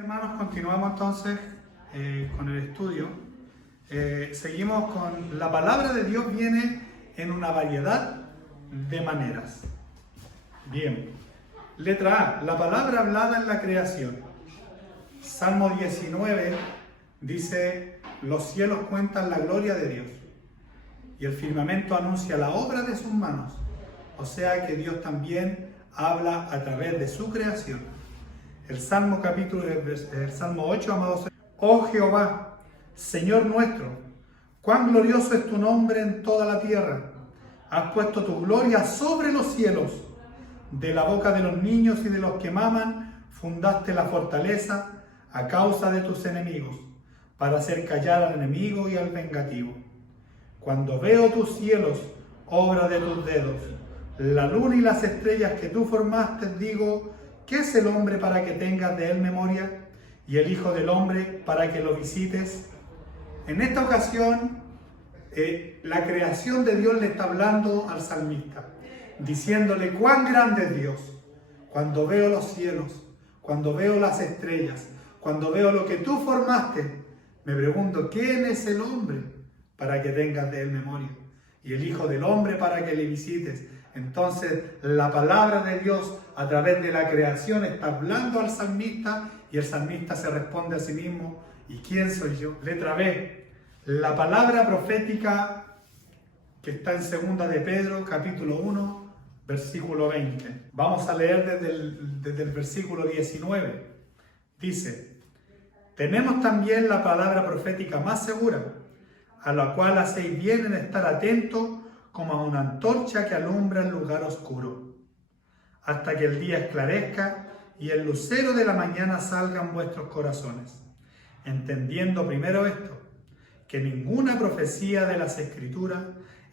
Hermanos, continuamos entonces con el estudio. Seguimos con la palabra de Dios. Viene en una variedad de maneras. Bien, letra A, la palabra hablada en la creación. Salmo 19 dice: los cielos cuentan la gloria de Dios y el firmamento anuncia la obra de sus manos. O sea que Dios también habla a través de su creación. El Salmo 8, amados. Oh Jehová, Señor nuestro, cuán glorioso es tu nombre en toda la tierra. Has puesto tu gloria sobre los cielos. De la boca de los niños y de los que maman, fundaste la fortaleza a causa de tus enemigos, para hacer callar al enemigo y al vengativo. Cuando veo tus cielos, obra de tus dedos, la luna y las estrellas que tú formaste, digo: ¿qué es el hombre para que tengas de él memoria? Y el hijo del hombre para que lo visites. En esta ocasión, la creación de Dios le está hablando al salmista, diciéndole cuán grande es Dios. Cuando veo los cielos, cuando veo las estrellas, cuando veo lo que tú formaste, me pregunto: ¿quién es el hombre para que tengas de él memoria? Y el hijo del hombre para que le visites. Entonces, la palabra de Dios a través de la creación está hablando al salmista, y el salmista se responde a sí mismo: ¿y quién soy yo? Letra B, la palabra profética que está en 2 de Pedro, capítulo 1, versículo 20. Vamos a leer desde el versículo 19. Dice: tenemos también la palabra profética más segura, a la cual hacéis bien en estar atentos como a una antorcha que alumbra el lugar oscuro, hasta que el día esclarezca y el lucero de la mañana salga en vuestros corazones, entendiendo primero esto, que ninguna profecía de las Escrituras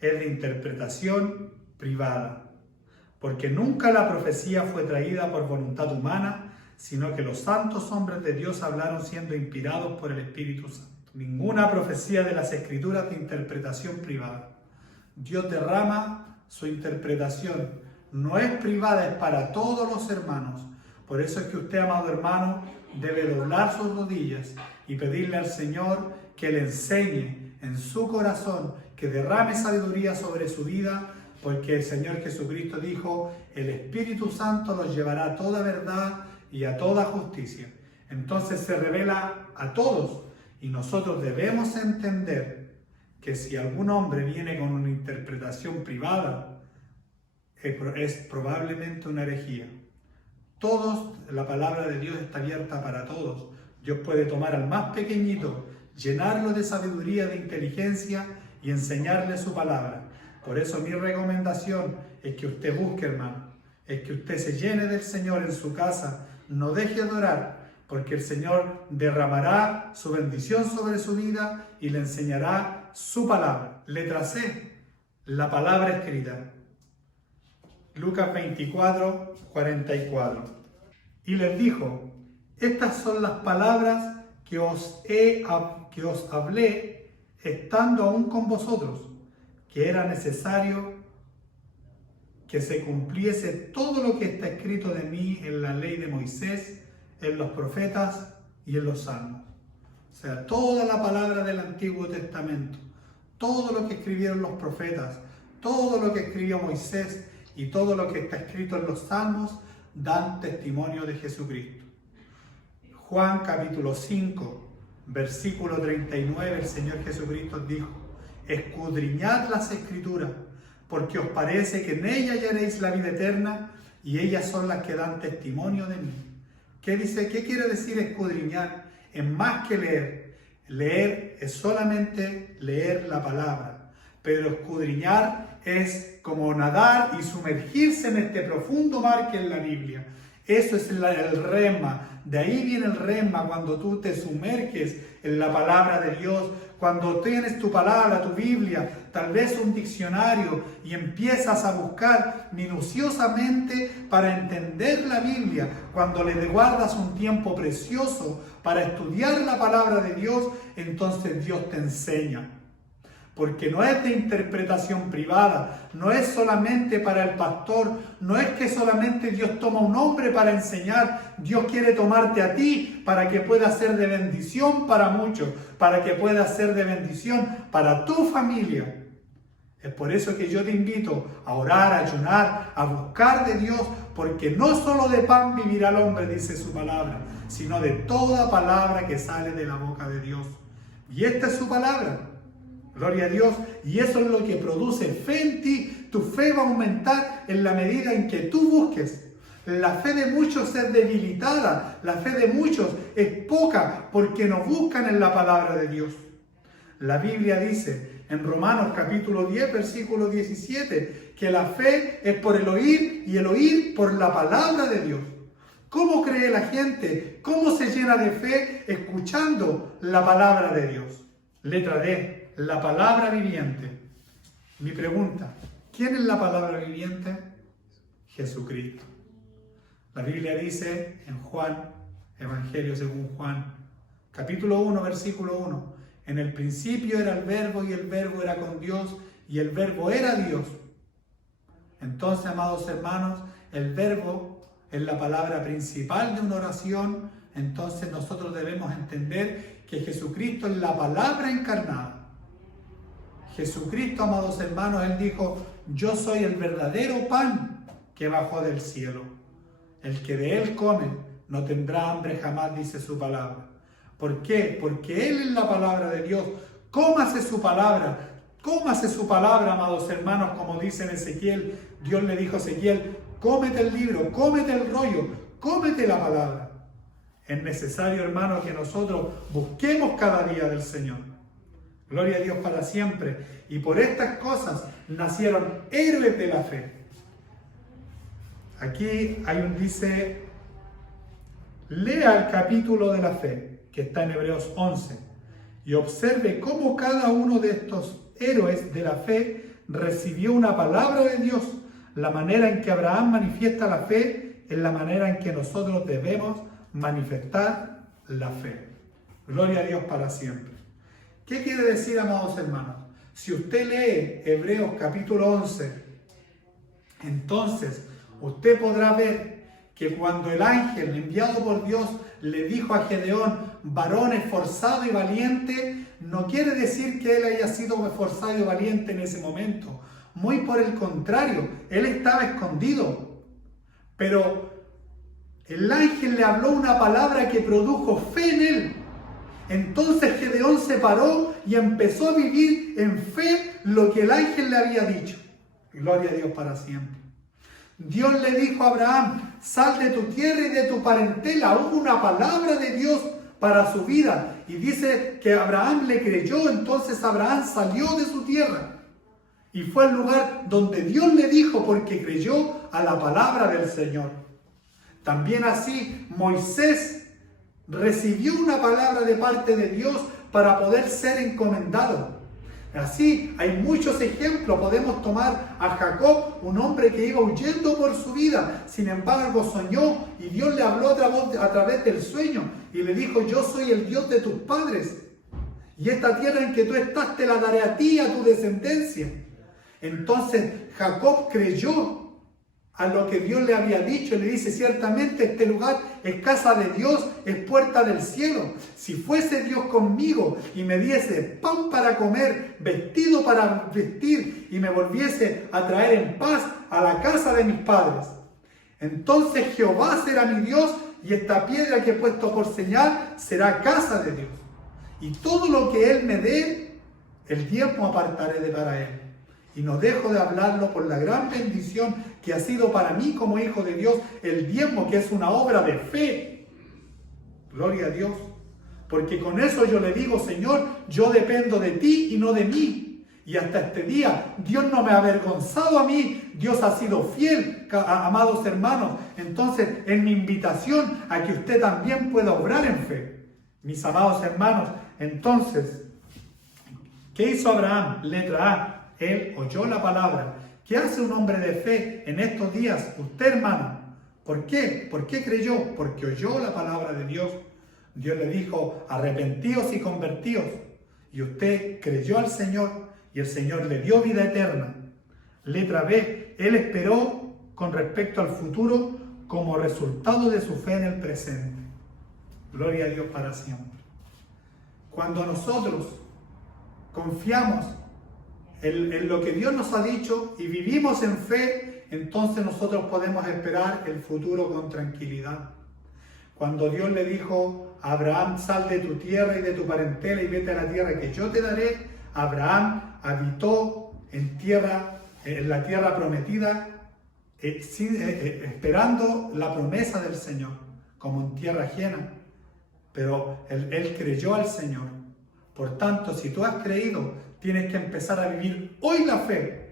es de interpretación privada, porque nunca la profecía fue traída por voluntad humana, sino que los santos hombres de Dios hablaron siendo inspirados por el Espíritu Santo. Ninguna profecía de las Escrituras de interpretación privada. Dios derrama su interpretación, no es privada, es para todos los hermanos. Por eso es que usted, amado hermano, debe doblar sus rodillas y pedirle al Señor que le enseñe en su corazón, que derrame sabiduría sobre su vida, porque el Señor Jesucristo dijo: el Espíritu Santo los llevará a toda verdad y a toda justicia. Entonces se revela a todos, y nosotros debemos entender que si algún hombre viene con una interpretación privada, es probablemente una herejía. Todos, la palabra de Dios está abierta para todos. Dios puede tomar al más pequeñito, llenarlo de sabiduría, de inteligencia y enseñarle su palabra. Por eso mi recomendación es que usted busque, hermano, es que usted se llene del Señor en su casa, no deje de orar, porque el Señor derramará su bendición sobre su vida y le enseñará su palabra. Letra C, la palabra escrita. Lucas 24, 44. Y les dijo: estas son las palabras que os hablé estando aún con vosotros, que era necesario que se cumpliese todo lo que está escrito de mí en la ley de Moisés, en los profetas y en los salmos. O sea, toda la palabra del Antiguo Testamento, todo lo que escribieron los profetas, todo lo que escribió Moisés y todo lo que está escrito en los salmos dan testimonio de Jesucristo. Juan capítulo 5, versículo 39, el Señor Jesucristo dijo: escudriñad las Escrituras, porque os parece que en ellas hallaréis la vida eterna, y ellas son las que dan testimonio de mí. ¿Qué dice? ¿Qué quiere decir escudriñar? Es más que leer. Leer es solamente leer la palabra, pero escudriñar es como nadar y sumergirse en este profundo mar que es la Biblia. Eso es el rema. De ahí viene el rema, cuando tú te sumerges en la palabra de Dios, cuando tienes tu palabra, tu Biblia, tal vez un diccionario, y empiezas a buscar minuciosamente para entender la Biblia, cuando le guardas un tiempo precioso para estudiar la palabra de Dios, entonces Dios te enseña. porque no es de interpretación privada, no es solamente para el pastor, no es que solamente Dios toma un hombre para enseñar, Dios quiere tomarte a ti para que puedas ser de bendición para muchos, para que puedas ser de bendición para tu familia. Es por eso que yo te invito a orar, a ayunar, a buscar de Dios, porque no solo de pan vivirá el hombre, dice su palabra, sino de toda palabra que sale de la boca de Dios. Y esta es su palabra. Gloria a Dios. Y eso es lo que produce fe en ti. Tu fe va a aumentar en la medida en que tú busques. La fe de muchos es debilitada. La fe de muchos es poca porque no buscan en la palabra de Dios. La Biblia dice en Romanos capítulo 10, versículo 17, que la fe es por el oír y el oír por la palabra de Dios. ¿Cómo cree la gente? ¿Cómo se llena de fe? Escuchando la palabra de Dios. Letra D, la palabra viviente. Mi pregunta, ¿quién es la palabra viviente? Jesucristo. La Biblia dice en Juan, Evangelio según Juan, capítulo 1, versículo 1, en el principio era el verbo y el verbo era con Dios y el verbo era Dios. Entonces, amados hermanos, el verbo es la palabra principal de una oración. Entonces nosotros debemos entender que Jesucristo es la palabra encarnada. Jesucristo, amados hermanos, Él dijo, yo soy el verdadero pan que bajó del cielo. El que de Él come no tendrá hambre jamás, dice su palabra. ¿Por qué? Porque Él es la palabra de Dios. Cómase su palabra. Cómase su palabra, amados hermanos, como dice en Ezequiel. Dios le dijo a Ezequiel, cómete el libro, cómete el rollo, cómete la palabra. Es necesario, hermano, que nosotros busquemos cada día del Señor. Gloria a Dios para siempre. Y por estas cosas nacieron héroes de la fe. Aquí hay un dice, lea el capítulo de la fe, que está en Hebreos 11, y observe cómo cada uno de estos héroes de la fe recibió una palabra de Dios. La manera en que Abraham manifiesta la fe es la manera en que nosotros debemos manifestar la fe. Gloria a Dios para siempre. ¿Qué quiere decir, amados hermanos? Si usted lee Hebreos capítulo 11, entonces usted podrá ver que cuando el ángel enviado por Dios le dijo a Gedeón, varón esforzado y valiente, no quiere decir que él haya sido esforzado y valiente en ese momento. Muy por el contrario, él estaba escondido. Pero el ángel le habló una palabra que produjo fe en él. Entonces Gedeón se paró y empezó a vivir en fe lo que el ángel le había dicho. Gloria a Dios para siempre. Dios le dijo a Abraham, sal de tu tierra y de tu parentela. Hubo una palabra de Dios para su vida. Y dice que Abraham le creyó, entonces Abraham salió de su tierra. Y fue al lugar donde Dios le dijo porque creyó a la palabra del Señor. También así Moisés recibió una palabra de parte de Dios para poder ser encomendado. Así hay muchos ejemplos. Podemos tomar a Jacob, un hombre que iba huyendo por su vida. Sin embargo soñó y Dios le habló a través del sueño y le dijo, yo soy el Dios de tus padres. Y esta tierra en que tú estás te la daré a ti y a tu descendencia. Entonces Jacob creyó a lo que Dios le había dicho y le dice, ciertamente este lugar es casa de Dios, es puerta del cielo. Si fuese Dios conmigo y me diese pan para comer, vestido para vestir y me volviese a traer en paz a la casa de mis padres, entonces Jehová será mi Dios y esta piedra que he puesto por señal será casa de Dios. Y todo lo que Él me dé, el diezmo apartaré de para Él. Y no dejo de hablarlo por la gran bendición que ha sido para mí como hijo de Dios, el diezmo, que es una obra de fe. Gloria a Dios. Porque con eso yo le digo, Señor, yo dependo de ti y no de mí. Y hasta este día, Dios no me ha avergonzado a mí. Dios ha sido fiel, amados hermanos. Entonces, es mi invitación a que usted también pueda obrar en fe. Mis amados hermanos, entonces, ¿qué hizo Abraham? Letra A. Él oyó la palabra. ¿Qué hace un hombre de fe en estos días? Usted, hermano. ¿Por qué? ¿Por qué creyó? Porque oyó la palabra de Dios. Dios le dijo, arrepentíos y convertíos. Y usted creyó al Señor y el Señor le dio vida eterna. Letra B, él esperó con respecto al futuro como resultado de su fe en el presente. Gloria a Dios para siempre. Cuando nosotros confiamos en lo que Dios nos ha dicho y vivimos en fe, entonces nosotros podemos esperar el futuro con tranquilidad. Cuando Dios le dijo a Abraham, sal de tu tierra y de tu parentela y vete a la tierra que yo te daré, Abraham habitó en la tierra prometida, esperando la promesa del Señor, como en tierra ajena. Pero él creyó al Señor. Por tanto, si tú has creído, tienes que empezar a vivir hoy la fe.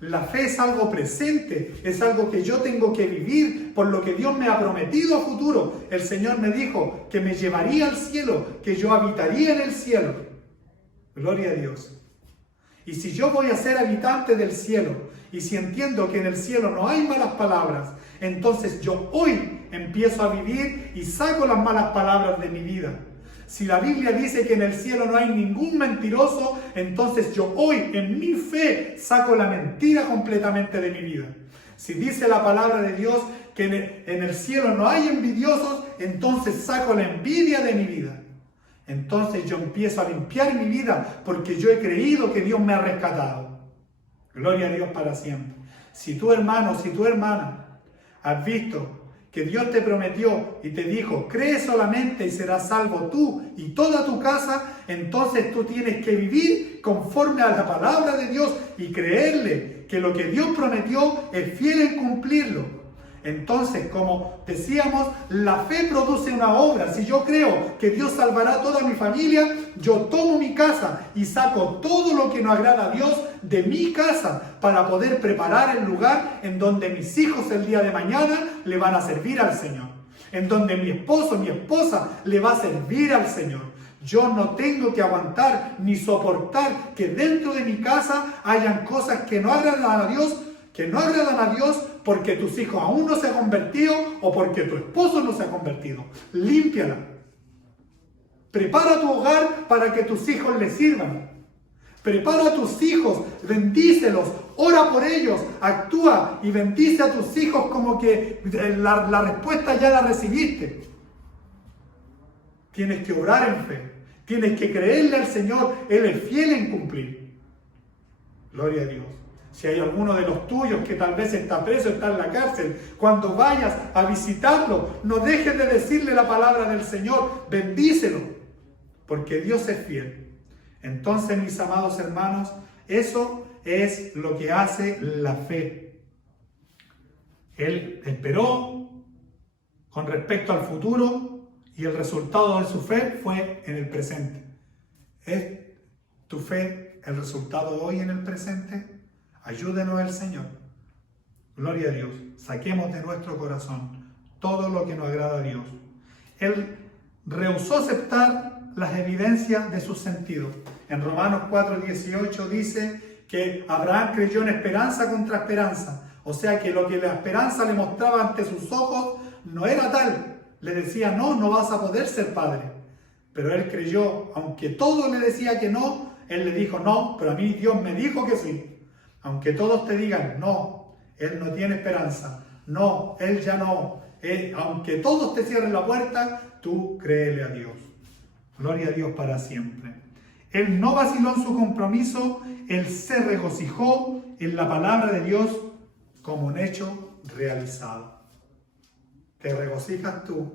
La fe es algo presente, es algo que yo tengo que vivir por lo que Dios me ha prometido a futuro. El Señor me dijo que me llevaría al cielo, que yo habitaría en el cielo. Gloria a Dios. Y si yo voy a ser habitante del cielo, y si entiendo que en el cielo no hay malas palabras, entonces yo hoy empiezo a vivir y saco las malas palabras de mi vida. Si la Biblia dice que en el cielo no hay ningún mentiroso, entonces yo hoy en mi fe saco la mentira completamente de mi vida. Si dice la palabra de Dios que en el cielo no hay envidiosos, entonces saco la envidia de mi vida. Entonces yo empiezo a limpiar mi vida porque yo he creído que Dios me ha rescatado. Gloria a Dios para siempre. Si tú, hermano, si tu hermana, has visto que Dios te prometió y te dijo, cree solamente y serás salvo tú y toda tu casa, entonces tú tienes que vivir conforme a la palabra de Dios y creerle que lo que Dios prometió es fiel en cumplirlo. Entonces, como decíamos, la fe produce una obra. Si yo creo que Dios salvará a toda mi familia, yo tomo mi casa y saco todo lo que no agrada a Dios de mi casa para poder preparar el lugar en donde mis hijos el día de mañana le van a servir al Señor. En donde mi esposo, mi esposa le va a servir al Señor. Yo no tengo que aguantar ni soportar que dentro de mi casa hayan cosas que no agradan a Dios, porque tus hijos aún no se han convertido o porque tu esposo no se ha convertido. Límpiala. Prepara tu hogar para que tus hijos le sirvan. Prepara a tus hijos, bendícelos, ora por ellos, actúa y bendice a tus hijos como que la respuesta ya la recibiste. Tienes que orar en fe, tienes que creerle al Señor, Él es fiel en cumplir. Gloria a Dios. Si hay alguno de los tuyos que tal vez está preso, está en la cárcel, cuando vayas a visitarlo, no dejes de decirle la palabra del Señor, bendícelo, porque Dios es fiel. Entonces, mis amados hermanos, eso es lo que hace la fe. Él esperó con respecto al futuro y el resultado de su fe fue en el presente. ¿Es tu fe el resultado hoy en el presente? Ayúdenos el Señor. Gloria a Dios. Saquemos de nuestro corazón todo lo que nos agrada a Dios. Él rehusó aceptar las evidencias de sus sentidos. En Romanos 4:18 dice que Abraham creyó en esperanza contra esperanza. O sea que lo que la esperanza le mostraba ante sus ojos no era tal. Le decía, no vas a poder ser padre. Pero él creyó, aunque todo le decía que no, él le dijo, no, pero a mí Dios me dijo que sí. Aunque todos te digan, no, él no tiene esperanza, no, él ya no, aunque todos te cierren la puerta, tú créele a Dios. Gloria a Dios para siempre. Él no vaciló en su compromiso, él se regocijó en la palabra de Dios como un hecho realizado. ¿Te regocijas tú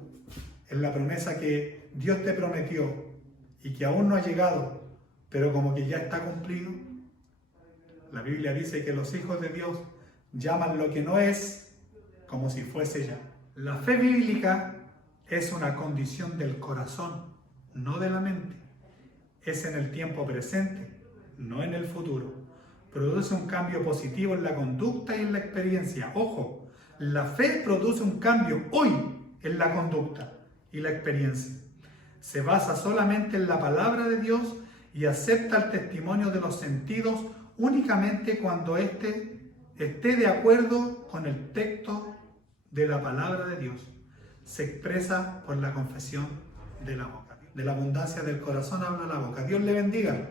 en la promesa que Dios te prometió y que aún no ha llegado, pero como que ya está cumplido? La Biblia dice que los hijos de Dios llaman lo que no es como si fuese ya. La fe bíblica es una condición del corazón, no de la mente. Es en el tiempo presente, no en el futuro. Produce un cambio positivo en la conducta y en la experiencia. Ojo, la fe produce un cambio hoy en la conducta y la experiencia. Se basa solamente en la palabra de Dios y acepta el testimonio de los sentidos únicamente cuando éste esté de acuerdo con el texto de la palabra de Dios. Se expresa por la confesión de la boca. De la abundancia del corazón habla la boca. Dios le bendiga.